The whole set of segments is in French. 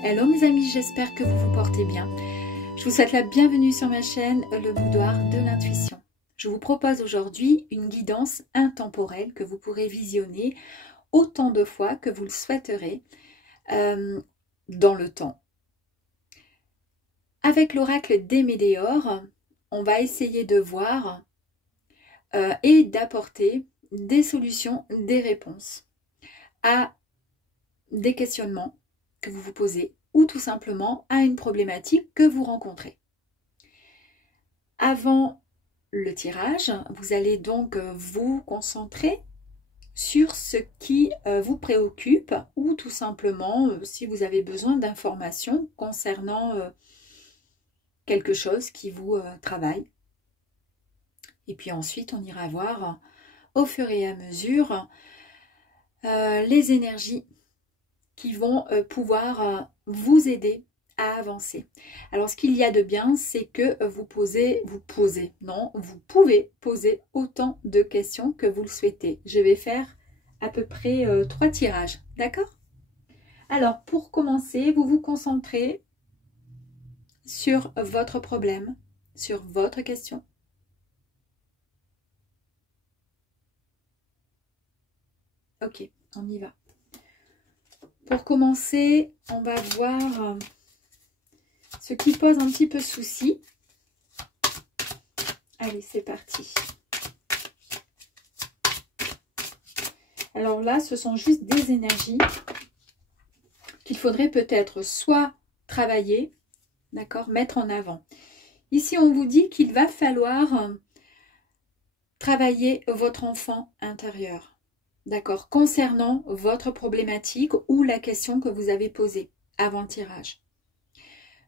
Hello mes amis, j'espère que vous vous portez bien. Je vous souhaite la bienvenue sur ma chaîne, le boudoir de l'intuition. Je vous propose aujourd'hui une guidance intemporelle que vous pourrez visionner autant de fois que vous le souhaiterez dans le temps. Avec l'oracle des Médéors, on va essayer de voir et d'apporter des solutions, des réponses à des questionnements que vous vous posez ou tout simplement à une problématique que vous rencontrez. Avant le tirage, vous allez donc vous concentrer sur ce qui vous préoccupe ou tout simplement si vous avez besoin d'informations concernant quelque chose qui vous travaille. Et puis ensuite, on ira voir au fur et à mesure les énergies qui vont pouvoir vous aider à avancer. Alors, ce qu'il y a de bien, c'est que vous pouvez poser autant de questions que vous le souhaitez. Je vais faire à peu près 3 tirages, d'accord? Alors, pour commencer, vous vous concentrez sur votre problème, sur votre question. Ok, on y va. Pour commencer, on va voir ce qui pose un petit peu souci. Allez, c'est parti. Alors là, ce sont juste des énergies qu'il faudrait peut-être soit travailler, d'accord, mettre en avant. Ici, on vous dit qu'il va falloir travailler votre enfant intérieur. D'accord, concernant votre problématique ou la question que vous avez posée avant le tirage.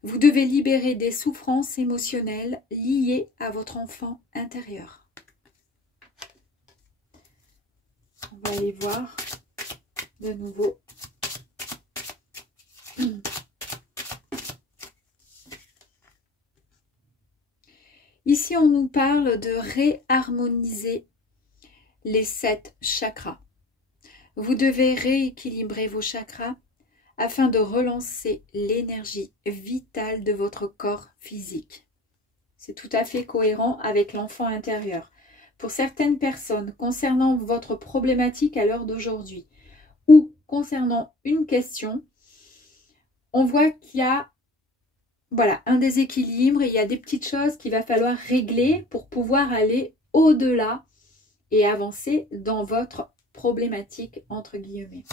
Vous devez libérer des souffrances émotionnelles liées à votre enfant intérieur. On va aller voir de nouveau. Ici, on nous parle de réharmoniser les 7 chakras. Vous devez rééquilibrer vos chakras afin de relancer l'énergie vitale de votre corps physique. C'est tout à fait cohérent avec l'enfant intérieur. Pour certaines personnes, concernant votre problématique à l'heure d'aujourd'hui ou concernant une question, on voit qu'il y a un déséquilibre et il y a des petites choses qu'il va falloir régler pour pouvoir aller au-delà et avancer dans votre problématique, entre guillemets.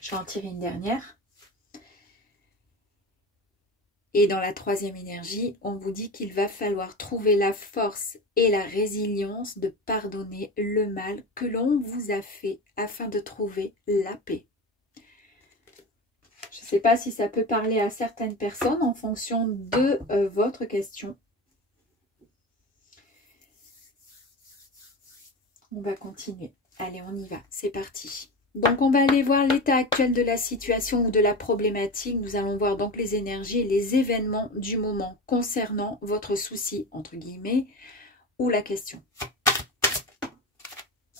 Je vais en tirer une dernière. Et dans la troisième énergie, on vous dit qu'il va falloir trouver la force et la résilience de pardonner le mal que l'on vous a fait afin de trouver la paix. Je ne sais pas si ça peut parler à certaines personnes en fonction de votre question. On va continuer. Allez, on y va. C'est parti. Donc, on va aller voir l'état actuel de la situation ou de la problématique. Nous allons voir donc les énergies et les événements du moment concernant votre souci, entre guillemets, ou la question.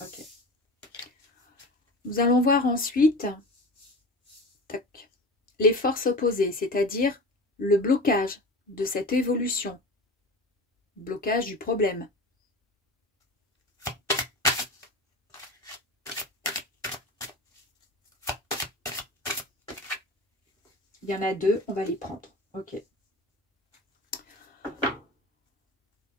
Ok. Nous allons voir ensuite les forces opposées, c'est-à-dire le blocage de cette évolution, blocage du problème. Il y en a 2, on va les prendre. Ok.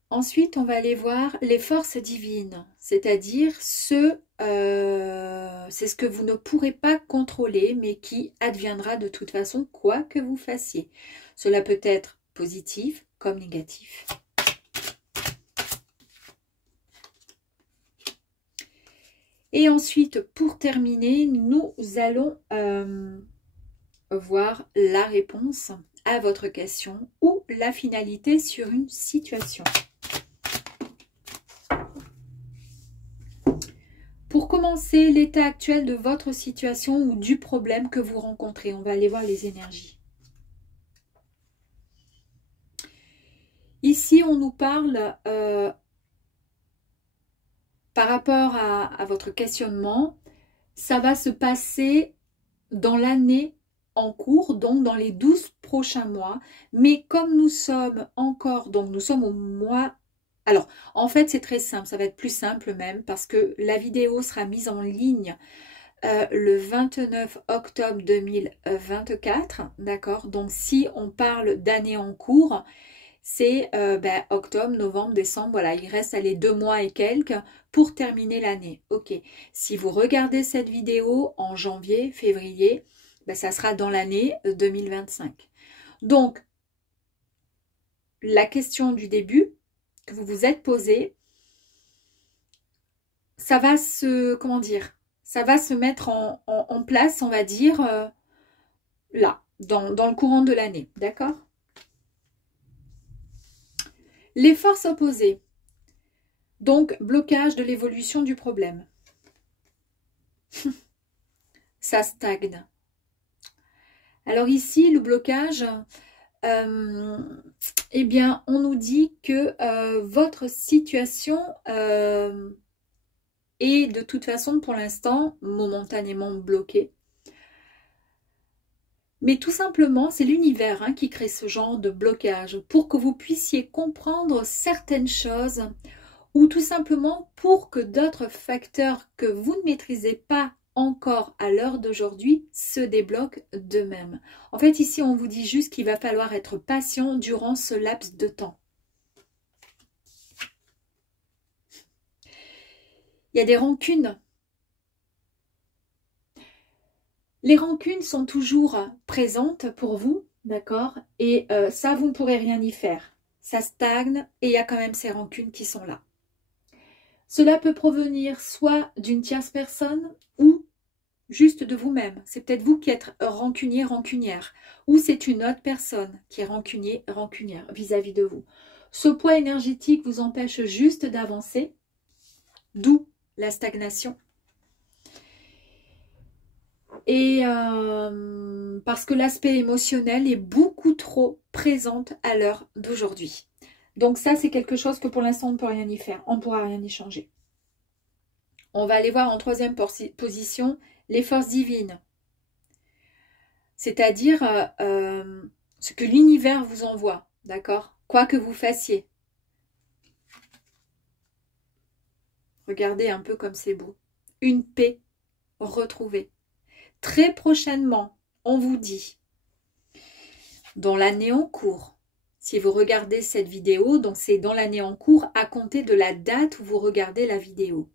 Ensuite, on va aller voir les forces divines, c'est-à-dire c'est ce que vous ne pourrez pas contrôler, mais qui adviendra de toute façon, quoi que vous fassiez. Cela peut être positif comme négatif. Et ensuite, pour terminer, nous allons voir la réponse à votre question ou la finalité sur une situation. Pour commencer, l'état actuel de votre situation ou du problème que vous rencontrez, on va aller voir les énergies. Ici, on nous parle par rapport à votre questionnement, ça va se passer dans l'année en cours, donc dans les 12 prochains mois. Mais comme nous sommes encore, donc nous sommes au mois... Alors, en fait, c'est très simple, ça va être plus simple même, parce que la vidéo sera mise en ligne le 29 octobre 2024, d'accord? Donc, si on parle d'année en cours, c'est octobre, novembre, décembre, voilà, il reste les 2 mois et quelques pour terminer l'année. Ok, si vous regardez cette vidéo en janvier, février, ça sera dans l'année 2025. Donc, la question du début que vous vous êtes posée, ça va se, comment dire, ça va se mettre en place, on va dire, là, dans le courant de l'année, d'accord? Les forces opposées, donc blocage de l'évolution du problème. Ça stagne. Alors ici, le blocage, eh bien, on nous dit que votre situation est de toute façon, pour l'instant, momentanément bloquée. Mais tout simplement, c'est l'univers qui crée ce genre de blocage pour que vous puissiez comprendre certaines choses ou tout simplement pour que d'autres facteurs que vous ne maîtrisez pas encore à l'heure d'aujourd'hui se débloquent d'eux-mêmes. En fait, ici, on vous dit juste qu'il va falloir être patient durant ce laps de temps. Il y a des rancunes. Les rancunes sont toujours présentes pour vous, d'accord? Et ça, vous ne pourrez rien y faire. Ça stagne et il y a quand même ces rancunes qui sont là. Cela peut provenir soit d'une tierce personne ou juste de vous-même. C'est peut-être vous qui êtes rancunier, rancunière. Ou c'est une autre personne qui est rancunier, rancunière vis-à-vis de vous. Ce poids énergétique vous empêche juste d'avancer, d'où la stagnation. Et parce que l'aspect émotionnel est beaucoup trop présent à l'heure d'aujourd'hui. Donc ça, c'est quelque chose que pour l'instant, on ne peut rien y faire. On ne pourra rien y changer. On va aller voir en troisième position les forces divines. C'est-à-dire ce que l'univers vous envoie, d'accord? Quoi que vous fassiez. Regardez un peu comme c'est beau. Une paix retrouvée. Très prochainement, on vous dit, dans l'année en cours, si vous regardez cette vidéo, donc c'est dans l'année en cours à compter de la date où vous regardez la vidéo.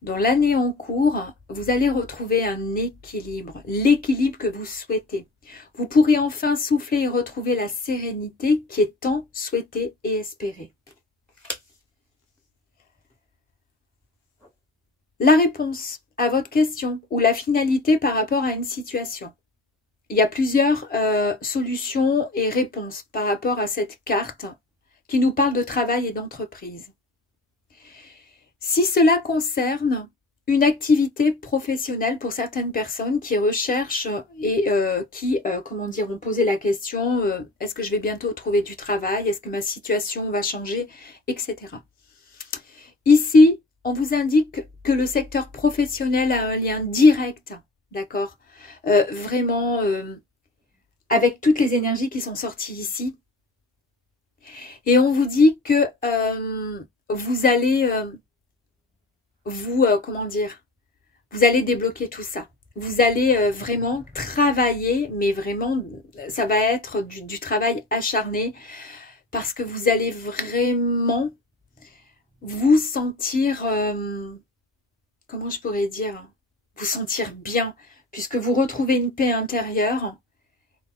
Dans l'année en cours, vous allez retrouver un équilibre, l'équilibre que vous souhaitez. Vous pourrez enfin souffler et retrouver la sérénité qui est tant souhaitée et espérée. La réponse à votre question ou la finalité par rapport à une situation. Il y a plusieurs solutions et réponses par rapport à cette carte qui nous parle de travail et d'entreprise. Si cela concerne une activité professionnelle pour certaines personnes qui recherchent et qui, vont poser la question, est-ce que je vais bientôt trouver du travail, est-ce que ma situation va changer, etc. Ici, on vous indique que le secteur professionnel a un lien direct, d'accord, vraiment avec toutes les énergies qui sont sorties ici. Et on vous dit que vous allez vous allez débloquer tout ça. Vous allez vraiment travailler, mais vraiment, ça va être du travail acharné parce que vous allez vraiment vous sentir, comment je pourrais dire, vous sentir bien, puisque vous retrouvez une paix intérieure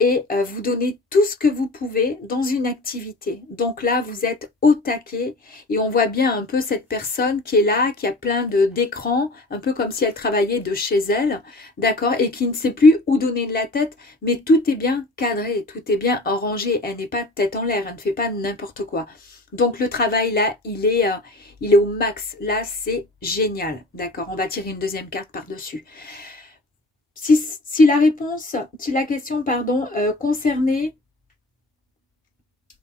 et vous donnez tout ce que vous pouvez dans une activité. Donc là, vous êtes au taquet et on voit bien un peu cette personne qui est là, qui a plein d'écrans, un peu comme si elle travaillait de chez elle, d'accord, et qui ne sait plus où donner de la tête, mais tout est bien cadré, tout est bien rangé, elle n'est pas tête en l'air, elle ne fait pas n'importe quoi. Donc le travail là, il est au max, là c'est génial, d'accord, on va tirer une deuxième carte par-dessus. Si la question concernait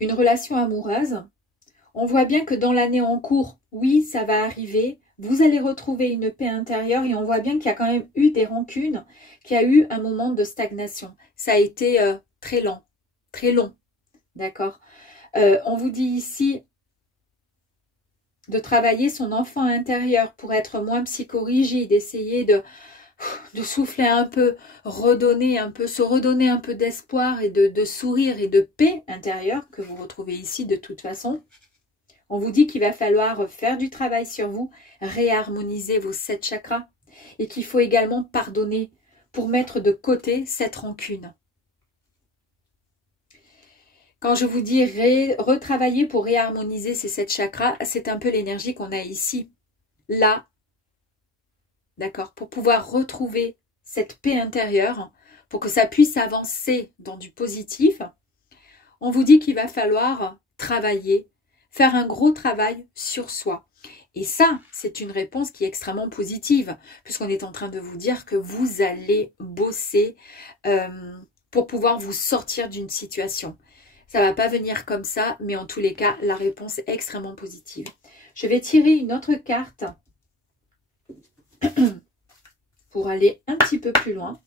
une relation amoureuse, on voit bien que dans l'année en cours, oui, ça va arriver, vous allez retrouver une paix intérieure et on voit bien qu'il y a quand même eu des rancunes, qu'il y a eu un moment de stagnation. Ça a été très lent, très long, d'accord. On vous dit ici de travailler son enfant intérieur pour être moins psychorigide, essayer de souffler un peu, redonner un peu, se redonner un peu d'espoir et de sourire et de paix intérieure que vous retrouvez ici de toute façon. On vous dit qu'il va falloir faire du travail sur vous, réharmoniser vos 7 chakras et qu'il faut également pardonner pour mettre de côté cette rancune. Quand je vous dis retravailler pour réharmoniser ces 7 chakras, c'est un peu l'énergie qu'on a ici, là, d'accord, pour pouvoir retrouver cette paix intérieure, pour que ça puisse avancer dans du positif. On vous dit qu'il va falloir travailler, faire un gros travail sur soi. Et ça, c'est une réponse qui est extrêmement positive, puisqu'on est en train de vous dire que vous allez bosser pour pouvoir vous sortir d'une situation. Ça ne va pas venir comme ça, mais en tous les cas, la réponse est extrêmement positive. Je vais tirer une autre carte pour aller un petit peu plus loin.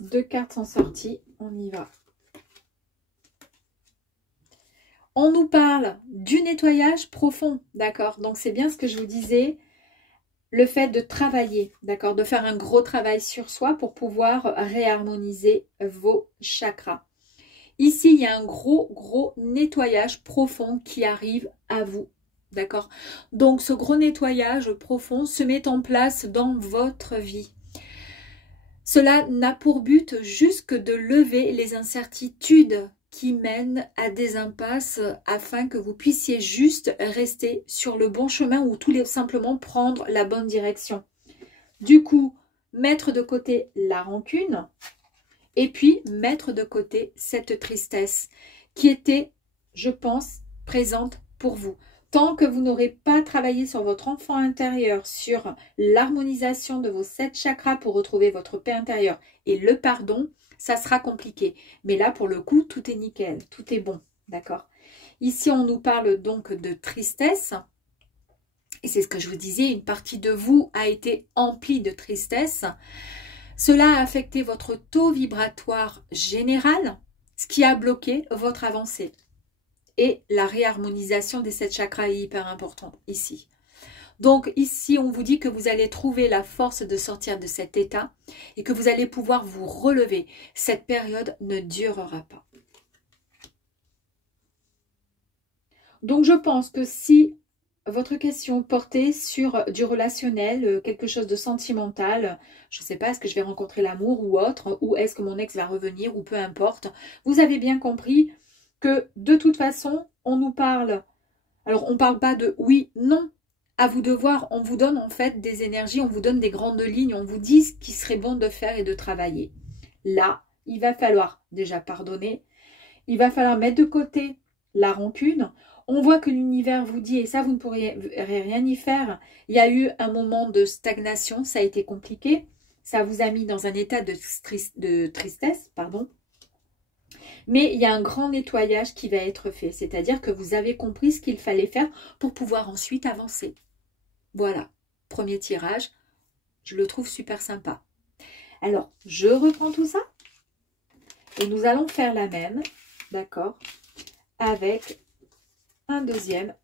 2 cartes sont sorties, on y va. On nous parle du nettoyage profond, d'accord? Donc c'est bien ce que je vous disais, le fait de travailler, d'accord? De faire un gros travail sur soi pour pouvoir réharmoniser vos chakras. Ici, il y a un gros nettoyage profond qui arrive à vous, d'accord? Donc ce gros nettoyage profond se met en place dans votre vie. Cela n'a pour but juste que de lever les incertitudes qui mènent à des impasses afin que vous puissiez juste rester sur le bon chemin ou tout simplement prendre la bonne direction. Du coup, mettre de côté la rancune et puis mettre de côté cette tristesse qui était, je pense, présente pour vous. Tant que vous n'aurez pas travaillé sur votre enfant intérieur, sur l'harmonisation de vos 7 chakras pour retrouver votre paix intérieure et le pardon, ça sera compliqué. Mais là, pour le coup, tout est nickel, tout est bon, d'accord? Ici, on nous parle donc de tristesse. Et c'est ce que je vous disais, une partie de vous a été emplie de tristesse. Cela a affecté votre taux vibratoire général, ce qui a bloqué votre avancée. Et la réharmonisation des 7 chakras est hyper importante ici. Donc ici, on vous dit que vous allez trouver la force de sortir de cet état et que vous allez pouvoir vous relever. Cette période ne durera pas. Donc je pense que si votre question portait sur du relationnel, quelque chose de sentimental, je ne sais pas, est-ce que je vais rencontrer l'amour ou autre, ou est-ce que mon ex va revenir, ou peu importe, vous avez bien compris que de toute façon, on nous parle, alors on ne parle pas de oui, non, à vous de voir, on vous donne en fait des énergies, on vous donne des grandes lignes, on vous dit ce qui serait bon de faire et de travailler. Là, il va falloir déjà pardonner, il va falloir mettre de côté la rancune. On voit que l'univers vous dit, et ça vous ne pourrez rien y faire, il y a eu un moment de stagnation, ça a été compliqué, ça vous a mis dans un état de tristesse, pardon. Mais il y a un grand nettoyage qui va être fait, c'est-à-dire que vous avez compris ce qu'il fallait faire pour pouvoir ensuite avancer. Voilà, premier tirage, je le trouve super sympa. Alors, je reprends tout ça et nous allons faire la même, d'accord, avec un deuxième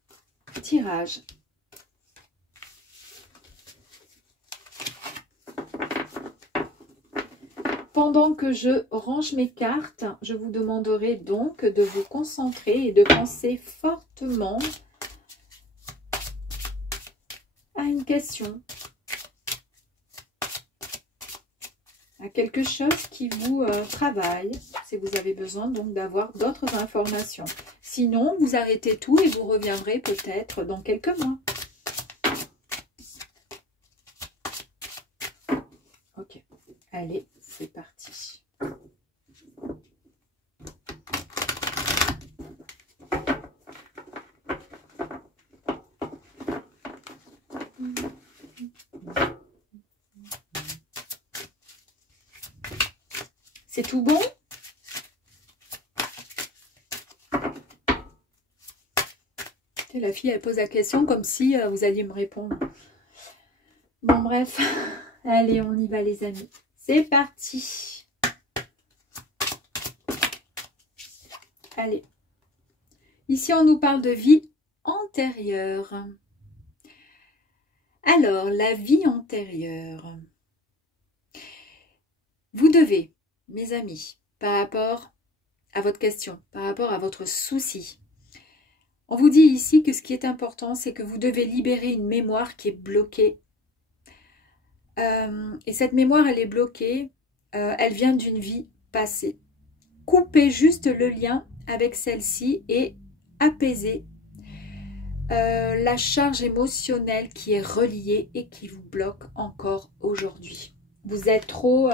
tirage. Pendant que je range mes cartes, je vous demanderai donc de vous concentrer et de penser fortement à une question, à quelque chose qui vous travaille, si vous avez besoin donc d'avoir d'autres informations. Sinon, vous arrêtez tout et vous reviendrez peut-être dans quelques mois. Ok, allez, c'est parti. C'est tout bon? la fille, elle pose la question comme si vous alliez me répondre. Bon, bref. Allez, on y va, les amis. C'est parti. Allez. Ici, on nous parle de vie antérieure. Alors, la vie antérieure. Vous devez, mes amis, par rapport à votre question, par rapport à votre souci, on vous dit ici que ce qui est important, c'est que vous devez libérer une mémoire qui est bloquée. Et cette mémoire, elle est bloquée, elle vient d'une vie passée. Coupez juste le lien avec celle-ci et apaisez la charge émotionnelle qui est reliée et qui vous bloque encore aujourd'hui. Vous êtes trop,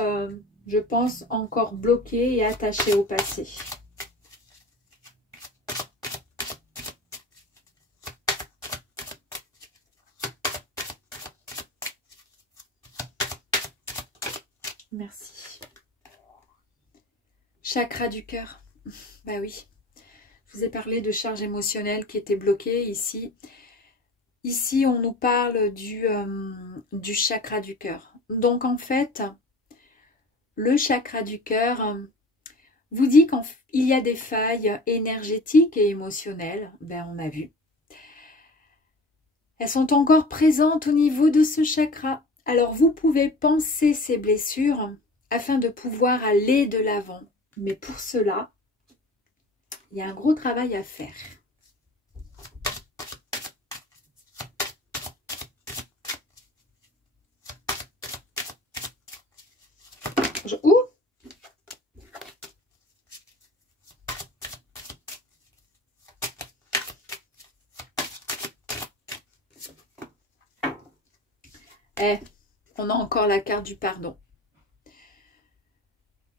je pense, encore bloqué et attaché au passé. Merci. Chakra du cœur. Bah oui. Je vous ai parlé de charge émotionnelle qui était bloquée ici. Ici, on nous parle du chakra du cœur. Donc, en fait, le chakra du cœur vous dit qu'il y a des failles énergétiques et émotionnelles. Ben, on a vu. Elles sont encore présentes au niveau de ce chakra. Alors, vous pouvez penser ces blessures afin de pouvoir aller de l'avant. Mais pour cela, il y a un gros travail à faire. Ouh! On a encore la carte du pardon.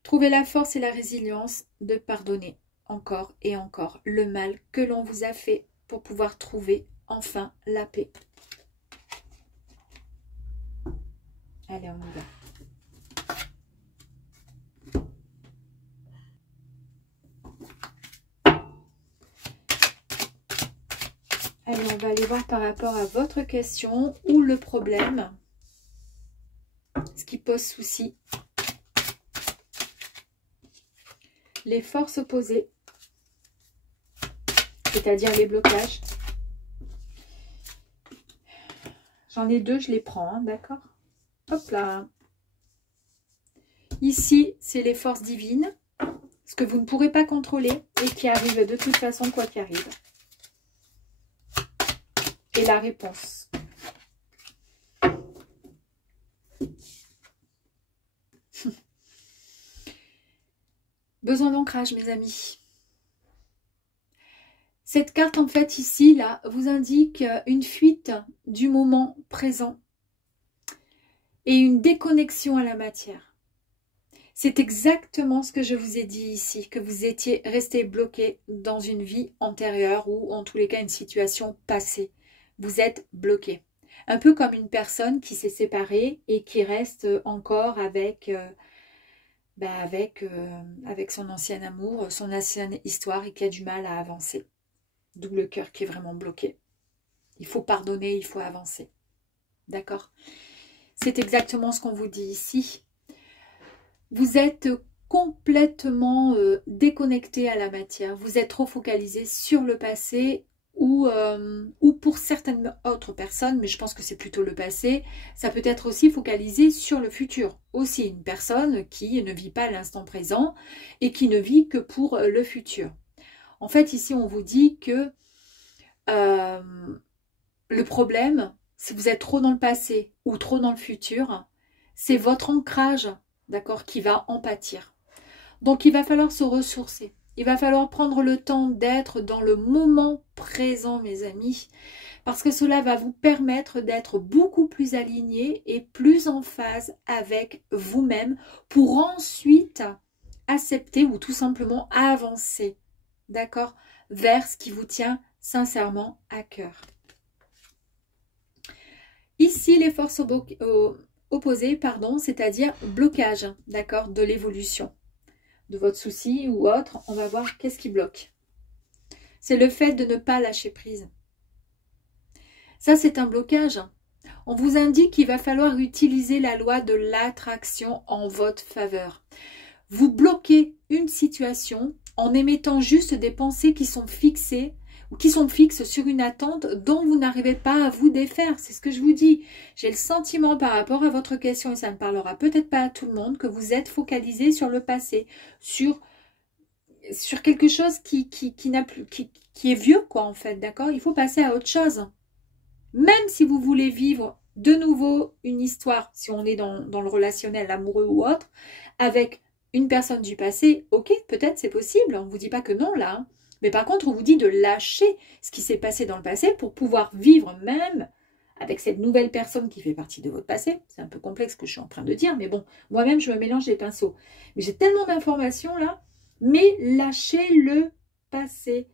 Trouvez la force et la résilience de pardonner encore et encore le mal que l'on vous a fait pour pouvoir trouver enfin la paix. Allez, on y va. Allez, on va aller voir par rapport à votre question ou le problème, ce qui pose souci. Les forces opposées, c'est-à-dire les blocages. J'en ai deux, je les prends, hein, d'accord? Hop là. Ici, c'est les forces divines, ce que vous ne pourrez pas contrôler et qui arrivent de toute façon, quoi qu'il arrive. Et la réponse. Besoin d'ancrage, mes amis. Cette carte, en fait, ici, là, vous indique une fuite du moment présent et une déconnexion à la matière. C'est exactement ce que je vous ai dit ici, que vous étiez resté bloqué dans une vie antérieure ou en tous les cas une situation passée. Vous êtes bloqué. Un peu comme une personne qui s'est séparée et qui reste encore avec son ancien amour, son ancienne histoire et qui a du mal à avancer. D'où le cœur qui est vraiment bloqué. Il faut pardonner, il faut avancer. D'accord? C'est exactement ce qu'on vous dit ici. Vous êtes complètement déconnecté à la matière. Vous êtes trop focalisé sur le passé ou pour certaines autres personnes, mais je pense que c'est plutôt le passé, ça peut être aussi focalisé sur le futur. Aussi une personne qui ne vit pas l'instant présent et qui ne vit que pour le futur. En fait, ici, on vous dit que le problème, si vous êtes trop dans le passé ou trop dans le futur, c'est votre ancrage, d'accord, qui va en pâtir. Donc, il va falloir se ressourcer. Il va falloir prendre le temps d'être dans le moment présent, mes amis, parce que cela va vous permettre d'être beaucoup plus aligné et plus en phase avec vous-même pour ensuite accepter ou tout simplement avancer, d'accord, vers ce qui vous tient sincèrement à cœur. Ici, les forces opposées, pardon, c'est-à-dire blocage, d'accord, de l'évolution, de votre souci ou autre. On va voir qu'est-ce qui bloque. C'est le fait de ne pas lâcher prise. Ça, c'est un blocage. On vous indique qu'il va falloir utiliser la loi de l'attraction en votre faveur. Vous bloquez une situation en émettant juste des pensées qui sont fixées ou qui sont fixes sur une attente dont vous n'arrivez pas à vous défaire. C'est ce que je vous dis. J'ai le sentiment par rapport à votre question, et ça ne parlera peut-être pas à tout le monde, que vous êtes focalisé sur le passé, sur quelque chose qui est vieux, quoi, en fait, d'accord? Il faut passer à autre chose. Même si vous voulez vivre de nouveau une histoire, si on est dans le relationnel amoureux ou autre, avec une personne du passé, ok, peut-être c'est possible, on ne vous dit pas que non là, hein. Mais par contre on vous dit de lâcher ce qui s'est passé dans le passé pour pouvoir vivre même avec cette nouvelle personne qui fait partie de votre passé. C'est un peu complexe ce que je suis en train de dire, mais bon, moi-même je me mélange les pinceaux. Mais j'ai tellement d'informations là, mais lâchez le passé.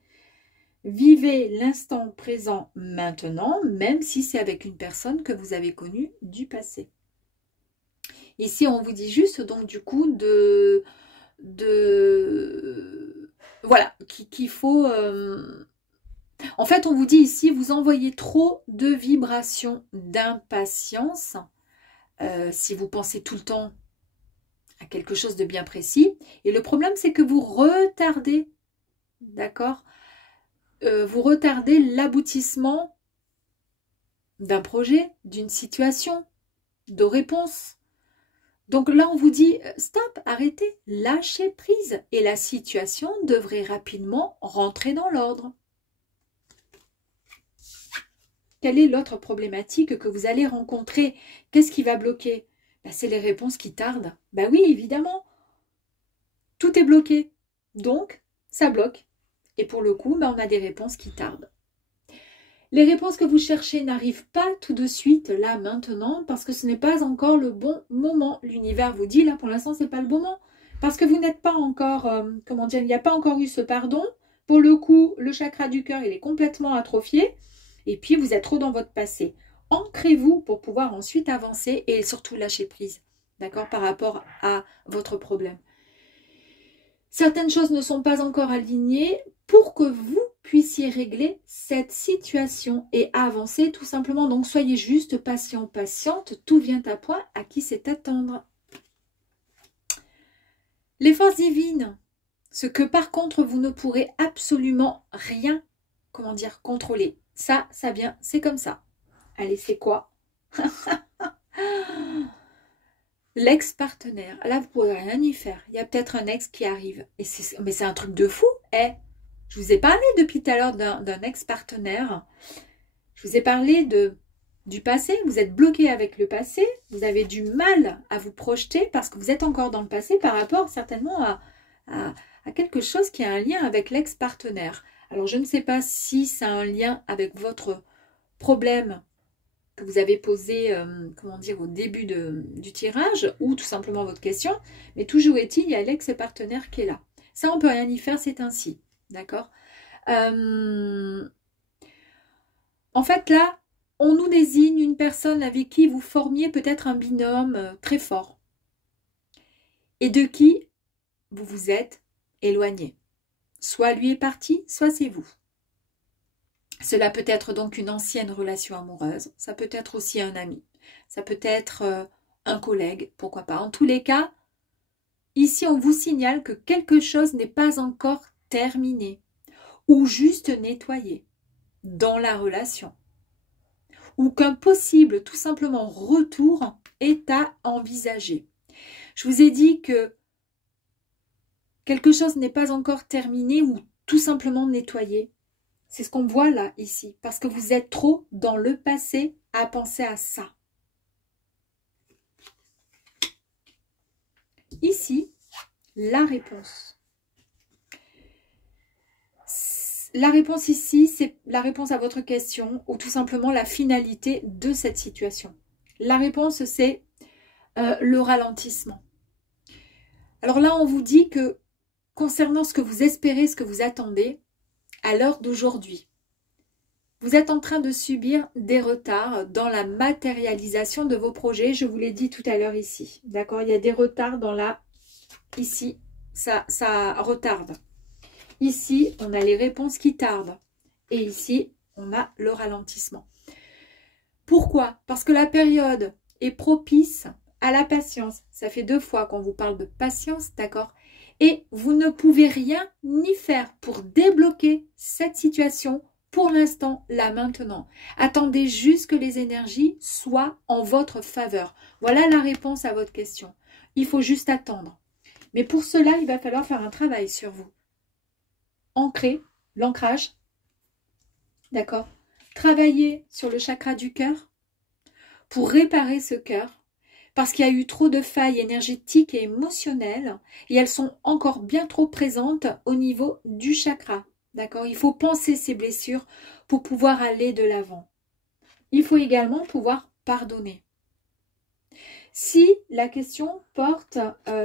Vivez l'instant présent maintenant, même si c'est avec une personne que vous avez connue du passé. Ici, on vous dit juste, donc, du coup, voilà, qu'il faut... En fait, on vous dit ici, vous envoyez trop de vibrations d'impatience. Si vous pensez tout le temps à quelque chose de bien précis. Et le problème, c'est que vous retardez, d'accord ? Vous retardez l'aboutissement d'un projet, d'une situation, de réponse. Donc là, on vous dit, stop, arrêtez, lâchez prise. Et la situation devrait rapidement rentrer dans l'ordre. Quelle est l'autre problématique que vous allez rencontrer? Qu'est-ce qui va bloquer? C'est les réponses qui tardent. Oui, évidemment. Tout est bloqué. Donc, ça bloque. Et pour le coup, on a des réponses qui tardent. Les réponses que vous cherchez n'arrivent pas tout de suite, là, maintenant, parce que ce n'est pas encore le bon moment. L'univers vous dit, là, pour l'instant, ce n'est pas le bon moment. Parce que vous n'êtes pas encore, comment dire, il n'y a pas encore eu ce pardon. Pour le coup, le chakra du cœur, il est complètement atrophié. Et puis, vous êtes trop dans votre passé. Ancrez-vous pour pouvoir ensuite avancer et surtout lâcher prise, d'accord, par rapport à votre problème. Certaines choses ne sont pas encore alignées pour que vous puissiez régler cette situation et avancer tout simplement. Donc, soyez juste patient, patiente. Tout vient à point. À qui c'est attendre? Les forces divines. Ce que par contre, vous ne pourrez absolument rien, comment dire, contrôler. Ça vient, c'est comme ça. Allez, c'est quoi? L'ex-partenaire. Là, vous ne pourrez rien y faire. Il y a peut-être un ex qui arrive. Mais c'est un truc de fou. Je vous ai parlé depuis tout à l'heure d'un ex-partenaire. Je vous ai parlé du passé. Vous êtes bloqué avec le passé. Vous avez du mal à vous projeter parce que vous êtes encore dans le passé par rapport certainement à quelque chose qui a un lien avec l'ex-partenaire. Alors, je ne sais pas si ça a un lien avec votre problème que vous avez posé, comment dire, au début du tirage, ou tout simplement votre question, mais toujours est-il, il y a l'ex-partenaire qui est là. Ça, on ne peut rien y faire, c'est ainsi, d'accord? En fait, là, on nous désigne une personne avec qui vous formiez peut-être un binôme très fort, et de qui vous vous êtes éloigné. Soit lui est parti, soit c'est vous. Cela peut être donc une ancienne relation amoureuse, ça peut être aussi un ami, ça peut être un collègue, pourquoi pas. En tous les cas, ici on vous signale que quelque chose n'est pas encore terminé ou juste nettoyé dans la relation ou qu'un possible tout simplement retour est à envisager. Je vous ai dit que quelque chose n'est pas encore terminé ou tout simplement nettoyé. C'est ce qu'on voit là, ici, parce que vous êtes trop dans le passé à penser à ça. Ici, la réponse. La réponse ici, c'est la réponse à votre question ou tout simplement la finalité de cette situation. La réponse, c'est le ralentissement. Alors là, on vous dit que concernant ce que vous espérez, ce que vous attendez, à l'heure d'aujourd'hui, vous êtes en train de subir des retards dans la matérialisation de vos projets. Je vous l'ai dit tout à l'heure ici. D'accord? Il y a des retards dans la... Ici, ça retarde. Ici, on a les réponses qui tardent. Et ici, on a le ralentissement. Pourquoi? Parce que la période est propice à la patience. Ça fait 2 fois qu'on vous parle de patience, d'accord? Et vous ne pouvez rien ni faire pour débloquer cette situation pour l'instant, là, maintenant. Attendez juste que les énergies soient en votre faveur. Voilà la réponse à votre question. Il faut juste attendre. Mais pour cela, il va falloir faire un travail sur vous. Ancrer, l'ancrage, d'accord? Travailler sur le chakra du cœur pour réparer ce cœur, parce qu'il y a eu trop de failles énergétiques et émotionnelles, et elles sont encore bien trop présentes au niveau du chakra, d'accord? Il faut penser ces blessures pour pouvoir aller de l'avant. Il faut également pouvoir pardonner. Si la question porte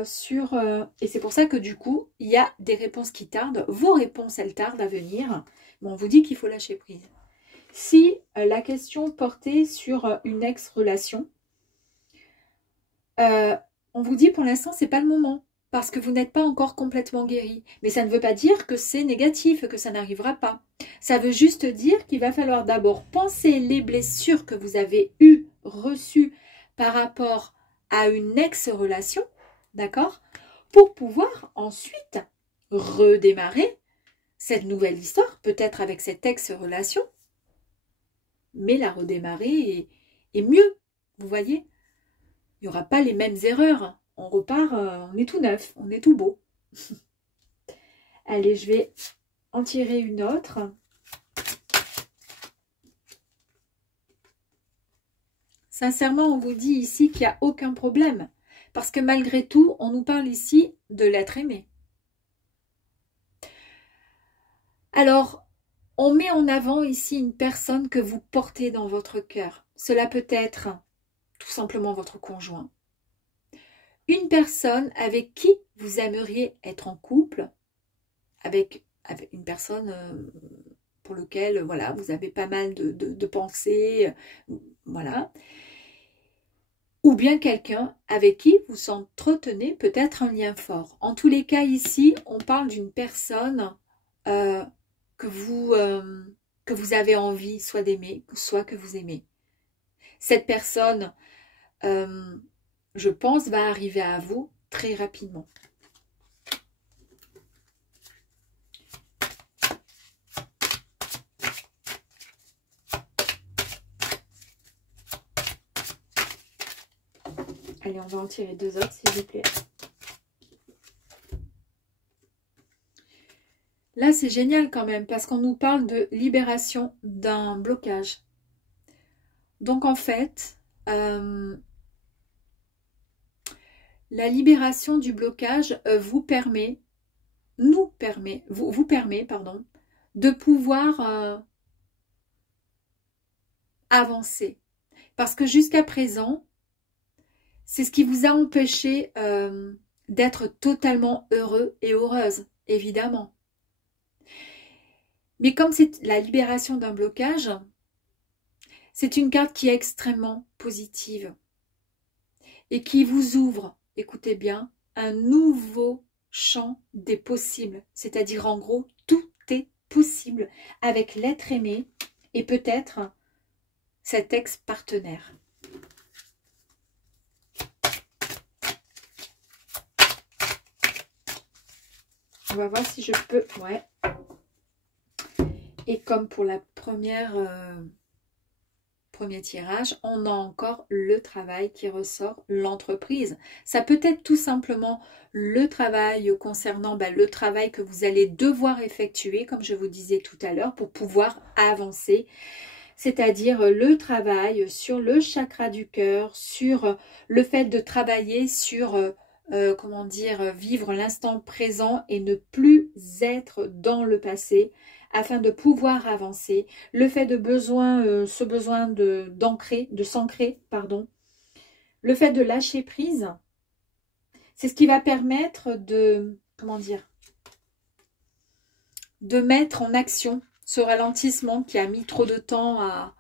sur... et c'est pour ça que du coup, il y a des réponses qui tardent. Vos réponses, elles tardent à venir. Mais on vous dit qu'il faut lâcher prise. Si la question portait sur une ex-relation, on vous dit pour l'instant, c'est pas le moment. Parce que vous n'êtes pas encore complètement guéri. Mais ça ne veut pas dire que c'est négatif, que ça n'arrivera pas. Ça veut juste dire qu'il va falloir d'abord penser les blessures que vous avez eues, reçues par rapport à une ex-relation, d'accord? Pour pouvoir ensuite redémarrer cette nouvelle histoire, peut-être avec cette ex-relation, mais la redémarrer est mieux, vous voyez? Il n'y aura pas les mêmes erreurs. On repart, on est tout neuf, on est tout beau. Allez, je vais en tirer une autre. Sincèrement, on vous dit ici qu'il n'y a aucun problème. Parce que malgré tout, on nous parle ici de l'être aimé. Alors, on met en avant ici une personne que vous portez dans votre cœur. Cela peut être tout simplement votre conjoint. Une personne avec qui vous aimeriez être en couple, avec une personne pour laquelle voilà, vous avez pas mal de pensées, voilà. Ou bien quelqu'un avec qui vous entretenez peut-être un lien fort. En tous les cas, ici, on parle d'une personne que vous avez envie soit d'aimer, soit que vous aimez. Cette personne, je pense, va arriver à vous très rapidement. Allez, on va en tirer 2 autres, s'il vous plaît. Là, c'est génial quand même, parce qu'on nous parle de libération d'un blocage. Donc, en fait, la libération du blocage vous permet, vous permet, pardon, de pouvoir avancer. Parce que jusqu'à présent, c'est ce qui vous a empêché d'être totalement heureux et heureuse, évidemment. Mais comme c'est la libération d'un blocage, c'est une carte qui est extrêmement positive et qui vous ouvre, écoutez bien, un nouveau champ des possibles. C'est-à-dire, en gros, tout est possible avec l'être aimé et peut-être cet ex-partenaire. On va voir si je peux... Ouais. Et comme pour la premier tirage, on a encore le travail qui ressort, l'entreprise. Ça peut être tout simplement le travail concernant le travail que vous allez devoir effectuer, comme je vous disais tout à l'heure, pour pouvoir avancer. C'est-à-dire le travail sur le chakra du cœur, sur le fait de travailler sur... comment dire, vivre l'instant présent et ne plus être dans le passé afin de pouvoir avancer. Le fait de ce besoin de s'ancrer, pardon. Le fait de lâcher prise, c'est ce qui va permettre de, comment dire, de mettre en action ce ralentissement qui a mis trop de temps à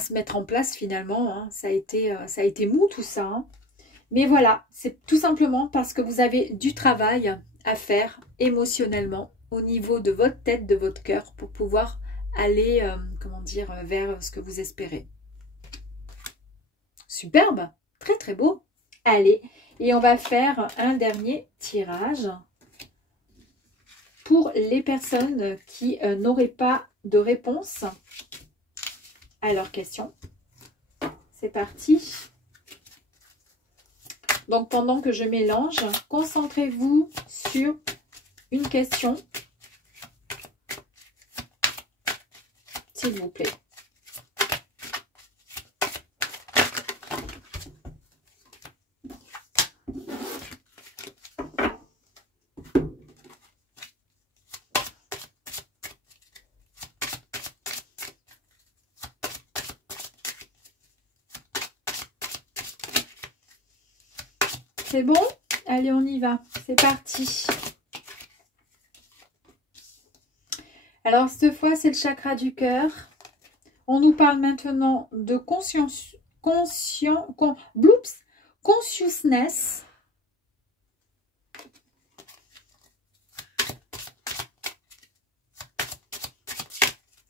se mettre en place finalement. Hein. Ça a été mou tout ça, hein. Mais voilà, c'est tout simplement parce que vous avez du travail à faire émotionnellement au niveau de votre tête, de votre cœur, pour pouvoir aller, comment dire, vers ce que vous espérez. Superbe, très très beau. Allez, et on va faire un dernier tirage pour les personnes qui n'auraient pas de réponse à leurs questions. C'est parti. Donc, pendant que je mélange, concentrez-vous sur une question, s'il vous plaît. C'est bon? Allez, on y va. C'est parti. Alors, cette fois, c'est le chakra du cœur. On nous parle maintenant de consciousness.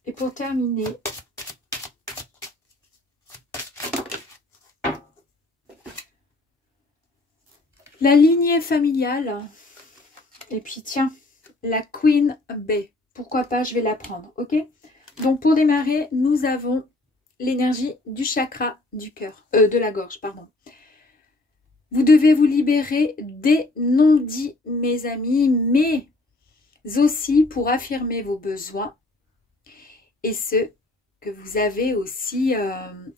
Et pour terminer, la lignée familiale. Et puis, tiens, la Queen Bee. Pourquoi pas, je vais la prendre, ok? Donc, pour démarrer, nous avons l'énergie du chakra du cœur, de la gorge, pardon. Vous devez vous libérer des non-dits, mes amis, mais aussi pour affirmer vos besoins et ce que vous avez aussi,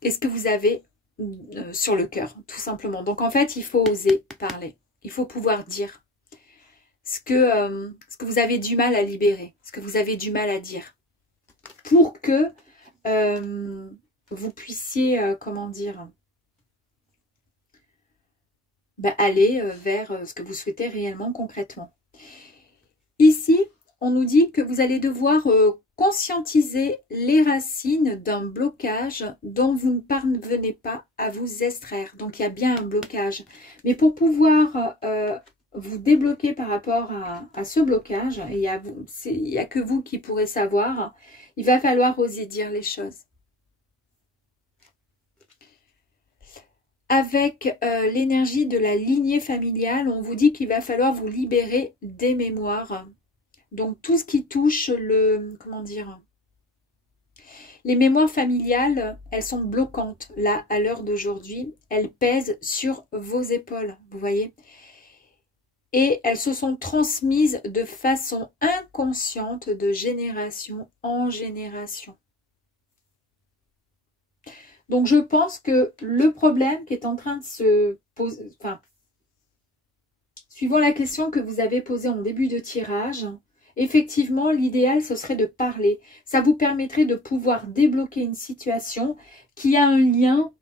et ce que vous avez sur le cœur, tout simplement. Donc, en fait, il faut oser parler. Il faut pouvoir dire ce que vous avez du mal à libérer, ce que vous avez du mal à dire, pour que vous puissiez, comment dire, aller vers ce que vous souhaitez réellement, concrètement. Ici, on nous dit que vous allez devoir conscientiser les racines d'un blocage dont vous ne parvenez pas à vous extraire. Donc, il y a bien un blocage. Mais pour pouvoir vous débloquer par rapport à ce blocage, et il n'y a que vous qui pourrez savoir, il va falloir oser dire les choses. Avec l'énergie de la lignée familiale, on vous dit qu'il va falloir vous libérer des mémoires. Donc, tout ce qui touche comment dire, les mémoires familiales, elles sont bloquantes, là, à l'heure d'aujourd'hui. Elles pèsent sur vos épaules, vous voyez. Et elles se sont transmises de façon inconsciente de génération en génération. Donc, je pense que le problème qui est en train de se poser, enfin, suivant la question que vous avez posée en début de tirage, effectivement, l'idéal, ce serait de parler. Ça vous permettrait de pouvoir débloquer une situation qui a un lien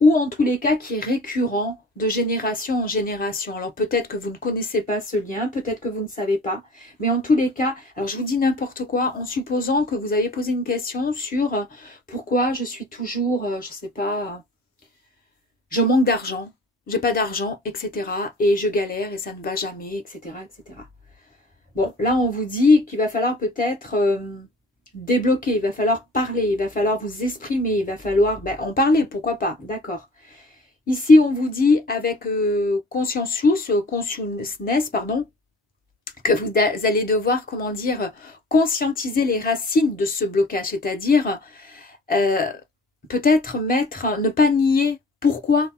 ou en tous les cas qui est récurrent de génération en génération. Alors peut-être que vous ne connaissez pas ce lien, peut-être que vous ne savez pas, mais en tous les cas, alors je vous dis n'importe quoi en supposant que vous avez posé une question sur pourquoi je suis toujours, je ne sais pas, je manque d'argent, j'ai pas d'argent, etc. et je galère et ça ne va jamais, etc. etc. Bon, là, on vous dit qu'il va falloir peut-être débloquer, il va falloir parler, il va falloir vous exprimer, il va falloir en parler, pourquoi pas, d'accord. Ici, on vous dit avec consciousness, pardon, que vous allez devoir, comment dire, conscientiser les racines de ce blocage, c'est-à-dire peut-être ne pas nier pourquoi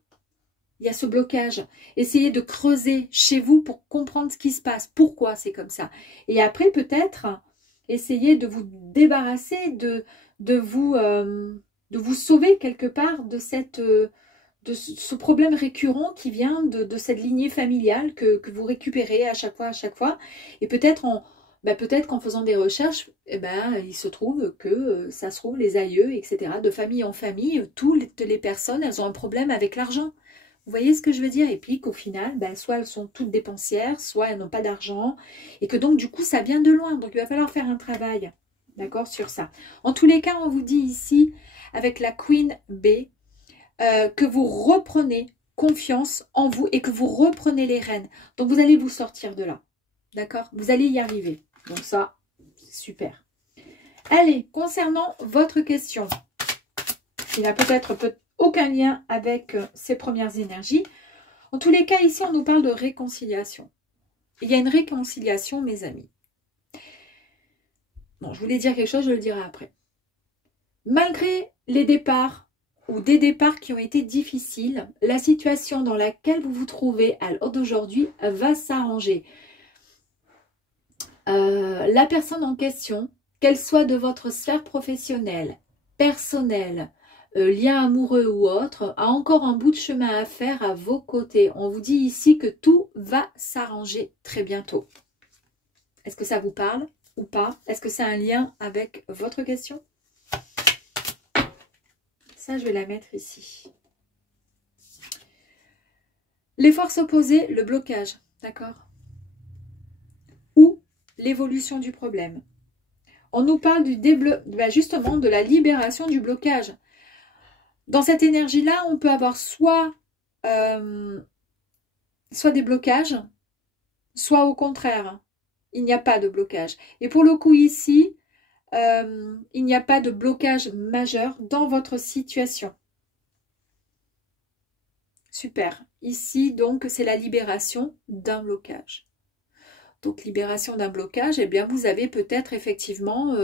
il y a ce blocage. Essayez de creuser chez vous pour comprendre ce qui se passe. Pourquoi c'est comme ça? Et après, peut-être, essayez de vous débarrasser, de vous sauver quelque part de ce problème récurrent qui vient de cette lignée familiale que vous récupérez à chaque fois. Et peut-être qu'en faisant des recherches, il se trouve que ça se trouve les aïeux, etc. De famille en famille, toutes les personnes, elles ont un problème avec l'argent. Vous voyez ce que je veux dire? Et puis qu'au final, soit elles sont toutes dépensières, soit elles n'ont pas d'argent. Et que donc, du coup, ça vient de loin. Donc, il va falloir faire un travail, d'accord, sur ça. En tous les cas, on vous dit ici, avec la Queen Bee, que vous reprenez confiance en vous et que vous reprenez les rênes. Donc, vous allez vous sortir de là, d'accord? Vous allez y arriver. Donc ça, c'est super. Allez, concernant votre question, il n'a peut-être aucun lien avec ces premières énergies. En tous les cas, ici, on nous parle de réconciliation. Il y a une réconciliation, mes amis. Bon, je voulais dire quelque chose, je le dirai après. Malgré les départs ou des départs qui ont été difficiles, la situation dans laquelle vous vous trouvez à l'heure d'aujourd'hui va s'arranger. La personne en question, qu'elle soit de votre sphère professionnelle, personnelle, lien amoureux ou autre, a encore un bout de chemin à faire à vos côtés. On vous dit ici que tout va s'arranger très bientôt. Est-ce que ça vous parle ou pas? Est-ce que c'est un lien avec votre question? Ça, je vais la mettre ici. Les forces opposées, le blocage, d'accord? Ou l'évolution du problème. On nous parle du justement de la libération du blocage. Dans cette énergie-là, on peut avoir soit des blocages, soit au contraire, il n'y a pas de blocage. Et pour le coup ici, il n'y a pas de blocage majeur dans votre situation. Super. Ici, donc, c'est la libération d'un blocage. Donc, libération d'un blocage, eh bien, vous avez peut-être effectivement,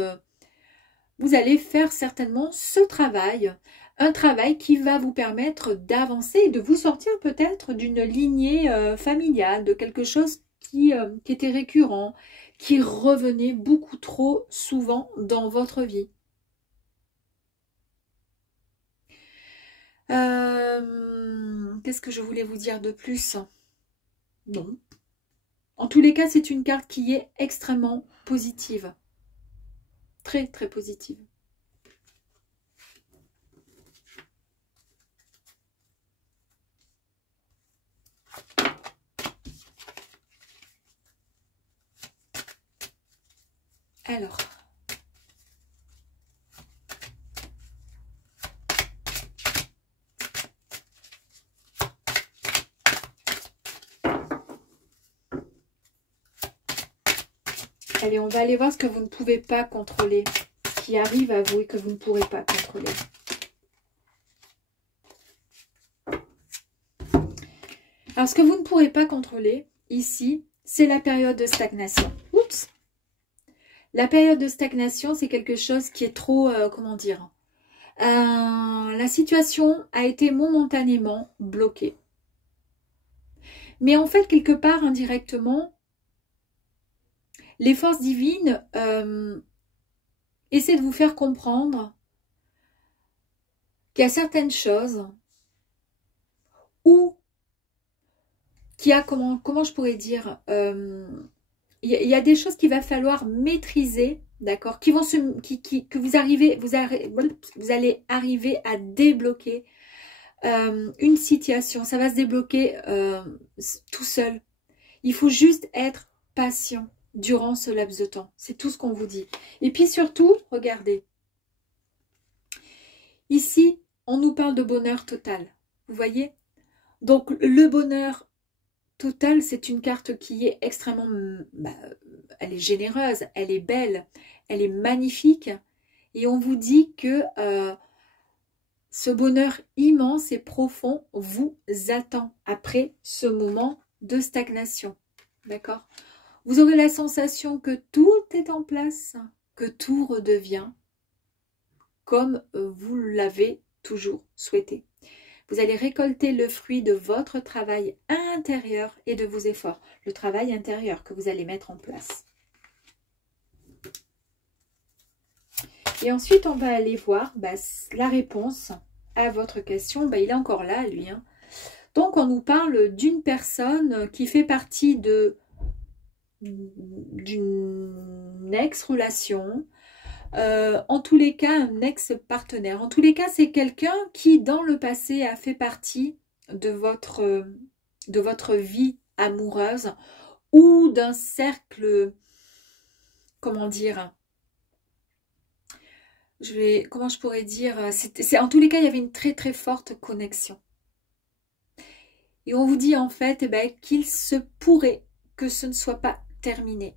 vous allez faire certainement ce travail. Un travail qui va vous permettre d'avancer et de vous sortir peut-être d'une lignée familiale, de quelque chose qui était récurrent, qui revenait beaucoup trop souvent dans votre vie. Qu'est-ce que je voulais vous dire de plus? Non. En tous les cas, c'est une carte qui est extrêmement positive. Très, très positive. Alors. Allez, on va aller voir ce que vous ne pouvez pas contrôler. Ce qui arrive à vous et que vous ne pourrez pas contrôler. Alors, ce que vous ne pourrez pas contrôler, ici, c'est la période de stagnation. Oups! La période de stagnation, c'est quelque chose qui est trop, comment dire, la situation a été momentanément bloquée. Mais en fait, quelque part, indirectement, les forces divines essaient de vous faire comprendre qu'il y a certaines choses où, qu'il y a, comment je pourrais dire, il y a des choses qu'il va falloir maîtriser, d'accord, qui vont que vous allez arriver à débloquer une situation. Ça va se débloquer tout seul. Il faut juste être patient durant ce laps de temps. C'est tout ce qu'on vous dit. Et puis surtout, regardez. Ici, on nous parle de bonheur total. Vous voyez? Donc, le bonheur total, c'est une carte qui est extrêmement... elle est généreuse, elle est belle, elle est magnifique. Et on vous dit que ce bonheur immense et profond vous attend après ce moment de stagnation. D'accord? Vous aurez la sensation que tout est en place, que tout redevient comme vous l'avez toujours souhaité. Vous allez récolter le fruit de votre travail intérieur et de vos efforts. Le travail intérieur que vous allez mettre en place. Et ensuite, on va aller voir la réponse à votre question. Il est encore là, lui. Hein. Donc, on nous parle d'une personne qui fait partie d'une ex-relation. En tous les cas, un ex-partenaire. En tous les cas, c'est quelqu'un qui, dans le passé, a fait partie de votre vie amoureuse ou d'un cercle, comment dire, comment je pourrais dire, en tous les cas, il y avait une très très forte connexion. Et on vous dit en fait qu'il se pourrait que ce ne soit pas terminé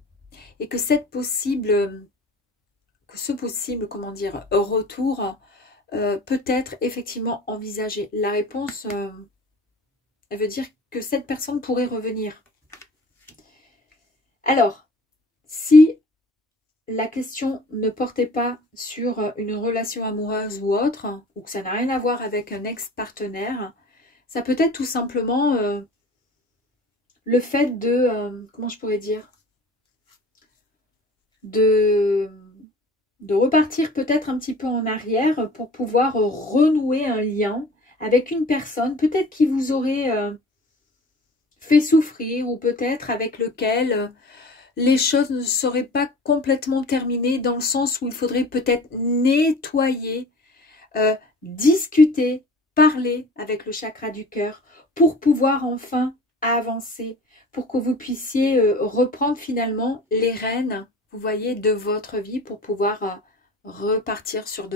et que cette possible ce possible, comment dire, retour peut être effectivement envisagé. La réponse, elle veut dire que cette personne pourrait revenir. Alors, si la question ne portait pas sur une relation amoureuse ou autre, ou que ça n'a rien à voir avec un ex-partenaire, ça peut être tout simplement le fait de, comment je pourrais dire, de repartir peut-être un petit peu en arrière pour pouvoir renouer un lien avec une personne, peut-être qui vous aurait fait souffrir, ou peut-être avec lequel les choses ne seraient pas complètement terminées, dans le sens où il faudrait peut-être nettoyer, discuter, parler avec le chakra du cœur pour pouvoir enfin avancer, pour que vous puissiez reprendre finalement les rênes, vous voyez, de votre vie, pour pouvoir repartir sur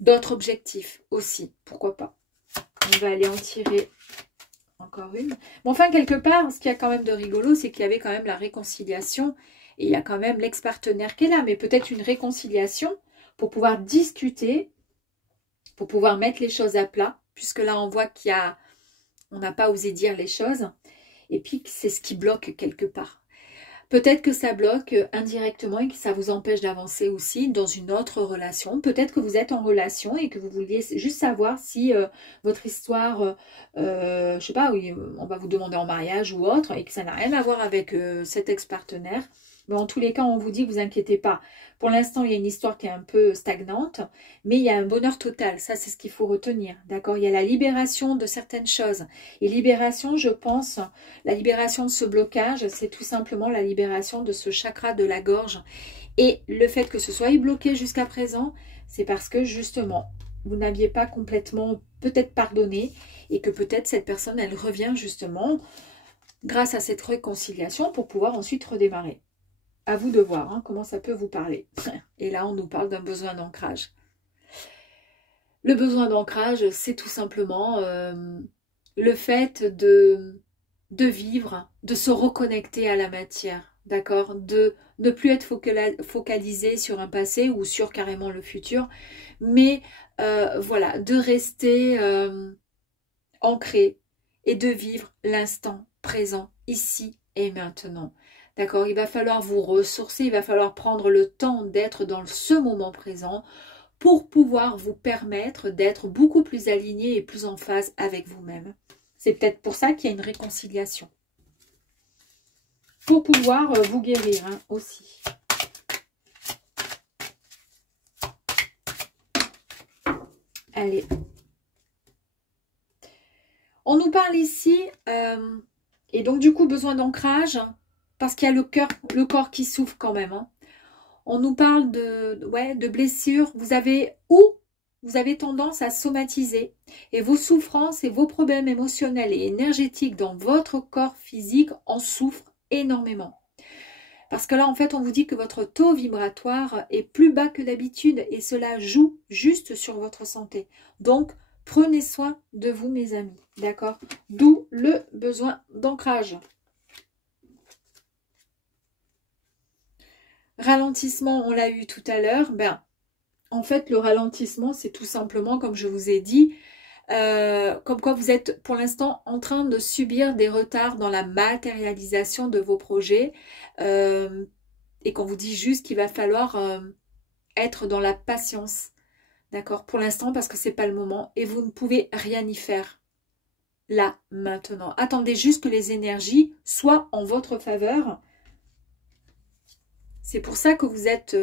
d'autres objectifs aussi, pourquoi pas. On va aller en tirer encore une. Bon, enfin, quelque part, ce qu'il y a quand même de rigolo, c'est qu'il y avait quand même la réconciliation, et il y a quand même l'ex-partenaire qui est là, mais peut-être une réconciliation pour pouvoir discuter, pour pouvoir mettre les choses à plat, puisque là, on voit on n'a pas osé dire les choses, et puis c'est ce qui bloque quelque part. Peut-être que ça bloque indirectement et que ça vous empêche d'avancer aussi dans une autre relation. Peut-être que vous êtes en relation et que vous vouliez juste savoir si votre histoire, je sais pas, oui, on va vous demander en mariage ou autre, et que ça n'a rien à voir avec cet ex-partenaire. Mais en tous les cas, on vous dit, vous inquiétez pas. Pour l'instant, il y a une histoire qui est un peu stagnante, mais il y a un bonheur total. Ça, c'est ce qu'il faut retenir. D'accord? Il y a la libération de certaines choses. Et libération, je pense, la libération de ce blocage, c'est tout simplement la libération de ce chakra de la gorge. Et le fait que ce soit bloqué jusqu'à présent, c'est parce que justement, vous n'aviez pas complètement peut-être pardonné, et que peut-être cette personne, elle revient justement grâce à cette réconciliation pour pouvoir ensuite redémarrer. À vous de voir hein, comment ça peut vous parler. Et là, on nous parle d'un besoin d'ancrage. Le besoin d'ancrage, c'est tout simplement le fait de vivre, de se reconnecter à la matière, d'accord? De ne plus être focalisé sur un passé ou sur carrément le futur, mais voilà, de rester ancré et de vivre l'instant présent, ici et maintenant. D'accord? Il va falloir vous ressourcer, il va falloir prendre le temps d'être dans ce moment présent pour pouvoir vous permettre d'être beaucoup plus aligné et plus en phase avec vous-même. C'est peut-être pour ça qu'il y a une réconciliation. Pour pouvoir vous guérir hein, aussi. Allez. On nous parle ici, et donc du coup besoin d'ancrage, parce qu'il y a le corps qui souffre quand même. Hein. On nous parle de blessures. Vous avez tendance à somatiser, et vos souffrances et vos problèmes émotionnels et énergétiques dans votre corps physique en souffrent énormément. Parce que là, en fait, on vous dit que votre taux vibratoire est plus bas que d'habitude, et cela joue juste sur votre santé. Donc, prenez soin de vous, mes amis. D'accord? D'où le besoin d'ancrage. Ralentissement, on l'a eu tout à l'heure. Ben, en fait, le ralentissement, c'est tout simplement, comme je vous ai dit, comme quoi vous êtes pour l'instant en train de subir des retards dans la matérialisation de vos projets. Et qu'on vous dit juste qu'il va falloir être dans la patience. D'accord? Pour l'instant, parce que c'est pas le moment. Et vous ne pouvez rien y faire. Là, maintenant. Attendez juste que les énergies soient en votre faveur. C'est pour ça que vous êtes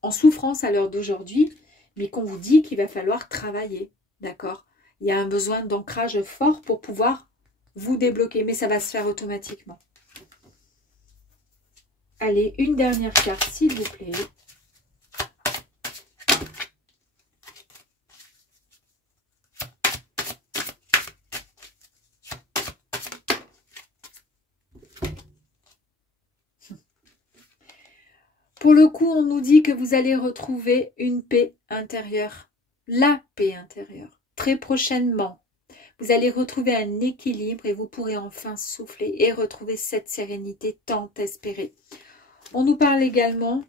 en souffrance à l'heure d'aujourd'hui, mais qu'on vous dit qu'il va falloir travailler. D'accord? Il y a un besoin d'ancrage fort pour pouvoir vous débloquer, mais ça va se faire automatiquement. Allez, une dernière carte, s'il vous plaît. Pour le coup, on nous dit que vous allez retrouver une paix intérieure. La paix intérieure. Très prochainement. Vous allez retrouver un équilibre et vous pourrez enfin souffler et retrouver cette sérénité tant espérée. On nous parle également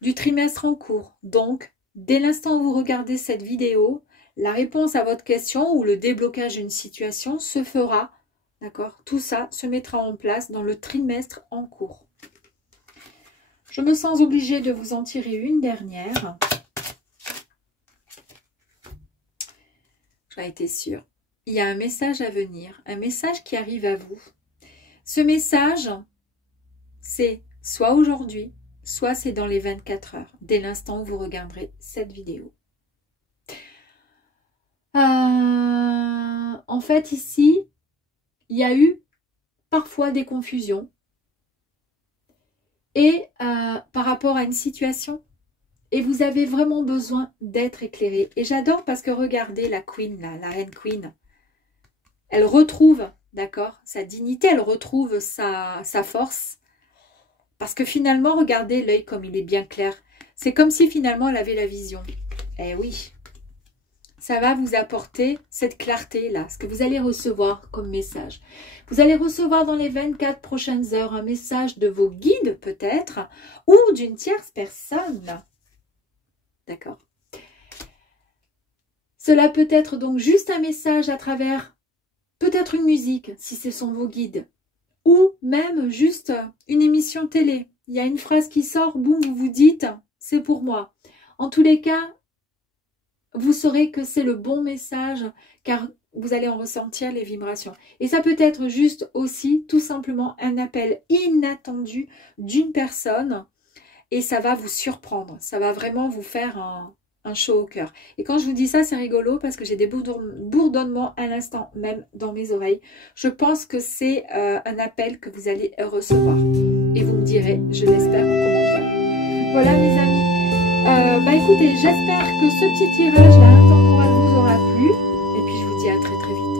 du trimestre en cours. Donc, dès l'instant où vous regardez cette vidéo, la réponse à votre question ou le déblocage d'une situation se fera. D'accord? Tout ça se mettra en place dans le trimestre en cours. Je me sens obligée de vous en tirer une dernière. J'en étais sûre. Il y a un message à venir, un message qui arrive à vous. Ce message, c'est soit aujourd'hui, soit c'est dans les 24 heures, dès l'instant où vous regarderez cette vidéo. En fait, ici, il y a eu parfois des confusions. Et par rapport à une situation, et vous avez vraiment besoin d'être éclairé. Et j'adore parce que regardez la Queen, là, la Reine Queen, elle retrouve, d'accord, sa dignité, elle retrouve sa force. Parce que finalement, regardez l'œil comme il est bien clair. C'est comme si finalement elle avait la vision. Eh oui, ça va vous apporter cette clarté-là, ce que vous allez recevoir comme message. Vous allez recevoir dans les 24 prochaines heures un message de vos guides peut-être, ou d'une tierce personne. D'accord. Cela peut être donc juste un message à travers peut-être une musique, si ce sont vos guides, ou même juste une émission télé. Il y a une phrase qui sort, boum, vous vous dites, c'est pour moi. En tous les cas, vous saurez que c'est le bon message, car vous allez en ressentir les vibrations. Et ça peut être juste aussi, tout simplement, un appel inattendu d'une personne, et ça va vous surprendre. Ça va vraiment vous faire un chaud au cœur. Et quand je vous dis ça, c'est rigolo parce que j'ai des bourdonnements à l'instant même dans mes oreilles. Je pense que c'est un appel que vous allez recevoir. Et vous me direz, je l'espère, en commentaire. Voilà mes amis. Bah écoutez, j'espère que ce petit tirage-là intemporel vous aura plu. Et puis je vous dis à très très vite.